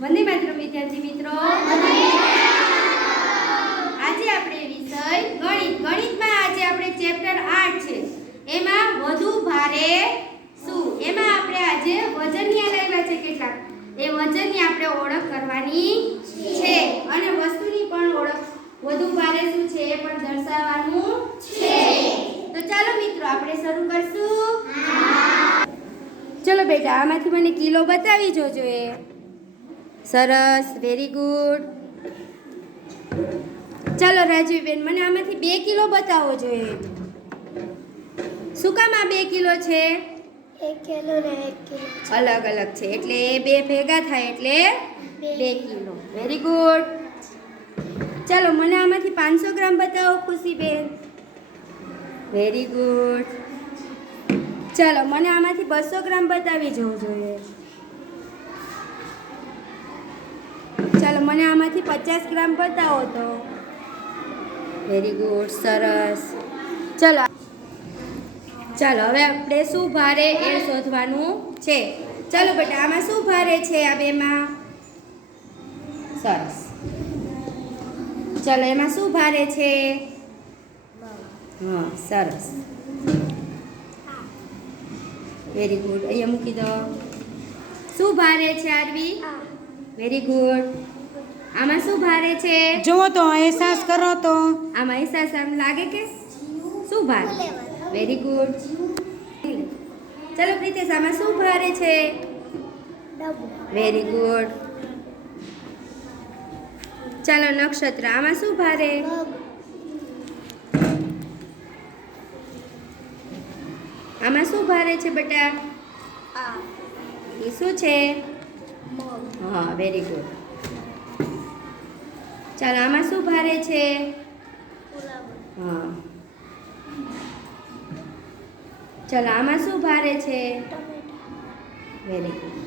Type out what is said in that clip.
વંદે માતરમ વિદ્યાર્થી મિત્રો, આજે આપણે વિષય ગણિતમાં આજે આપણે ચેપ્ટર 8 છે. એમાં વધુ ભારે શું? એમાં આપણે આજે વજનિયા લાવ્યા છે કેટલાક. એ વજનની આપણે ઓળખ કરવાની છે અને વસ્તુની પણ ઓળખ વધુ ભારે શું છે એ પણ દર્શાવવાનું છે. તો ચાલો મિત્રો આપણે શરૂ કરશું. ચલો બેટા, આમાંથી મને કિલો બતાવી જોજો. સરસ, વેરી ગુડ. ચાલો રાજવીબેન, મને આમાંથી 2 કિલો બતાવો જોઈએ. શું કામ આ 2 કિલો છે? 1 કિલો ને 1 કિલો અલગ અલગ છે એટલે 2 ભેગા થાય એટલે 2 કિલો. Very good. ચાલો મને આમાંથી 500 ગ્રામ બતાવો ખુશીબેન. Very good. ચાલો મને આમાંથી 200 ગ્રામ બતાવી જવું જોઈએ. ચાલો મને આમાંથી 50 ગ્રામ બતાવો તો. વેરી ગુડ, સરસ. ચાલો ચાલો હવે આપણે શું ભારે એ શોધવાનું છે. ચાલો બેટા, આમાં શું ભારે છે આ બેમાં? સરસ. ચાલો એમાં શું ભારે છે? હા, સરસ. Very good. અહીંયા મૂકી દો. શું ભારે છે આરવી? Very good. આમાં શું ભારે છે? જુઓ તો, અહેસાસ કરો તો. આમાં અહેસાસ આમ લાગે કે શું ભારે? Very good. ચલો પ્રીતેશ, આમાં શું ભારે છે? Very good. ચાલો નક્ષત્ર, આમાં શું ભારે? આમાં શું ભારે છે બેટા? એ શું છે? હા, વેરી ગુડ. ચાલો આમાં શું ભારે છે? હા. ચાલો આમાં શું ભારે છે? Very good.